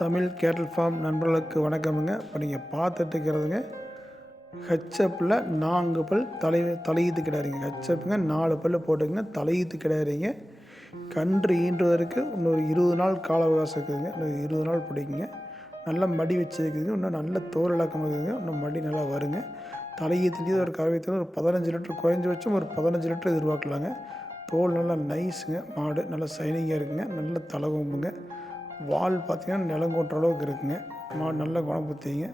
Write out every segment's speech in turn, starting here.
தமிழ் கேட்டல் ஃபார்ம் நண்பர்களுக்கு வணக்கமுங்க. இப்போ நீங்கள் பார்த்துட்டு இருக்கிறதுங்க ஹெச்எப்பில் 4 பல் தலையீத்து கிடாரிங்க. ஹெச்எப்புங்க 4 பல் போட்டுக்குங்க, தலையீத்து கிடாரிங்க. கன்று ஈன்றுவதற்கு இன்னொரு 20 நாள் கால அவகாசம் இருக்குதுங்க. இன்னொரு 20 நாள் பிடிக்குங்க. நல்லா மடி வச்சுருக்குதுங்க. இன்னும் நல்ல தோல் இலக்கம் இருக்குதுங்க. இன்னும் மடி நல்லா வருங்க. தலையீத்துலேயே ஒரு கறவைத்தில் ஒரு 15 லிட்டர் குறைஞ்சபட்சம் ஒரு 15 லிட்டர் எதிர்பார்க்கலாங்க. தோல் நல்லா நைஸுங்க. மாடு நல்லா சைனிங்காக இருக்குங்க. நல்ல தலைகொம்புங்க. வால் பார்த்திங்கன்னா நிலங்கொட்டுற அளவுக்கு இருக்குங்க. மாடு நல்ல குணபுத்திங்க.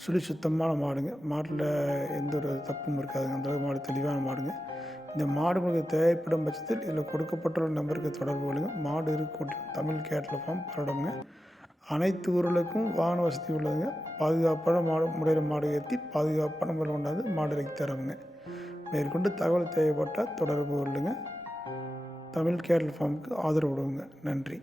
சுழி சுத்தமான மாடுங்க. மாட்டில் எந்த ஒரு தப்பும் இருக்காதுங்க. அந்தளவுக்கு மாடு தெளிவான மாடுங்க. இந்த மாடு உங்களுக்கு தேவைப்படும் பட்சத்தில் இதில் கொடுக்கப்பட்டுள்ள நம்பருக்கு தொடர்பு கொள்ளுங்க. மாடு இருக்கக்கூடிய தமிழ் கேட்டல் ஃபார்ம் பரடமுங்க. அனைத்து ஊர்களுக்கும் வாகன வசதி உள்ளதுங்க. பாதுகாப்பான முறையில் மாடு ஏற்றி பாதுகாப்பான முறையில் கொண்டாந்து மாடு இறக்கி தரவுங்க. மேற்கொண்டு தகவல் தேவைப்பட்டால் தொடர்பு கொள்ளுங்க. தமிழ் கேட்டல் ஃபார்முக்கு ஆதரவு விடுவோங்க. நன்றி.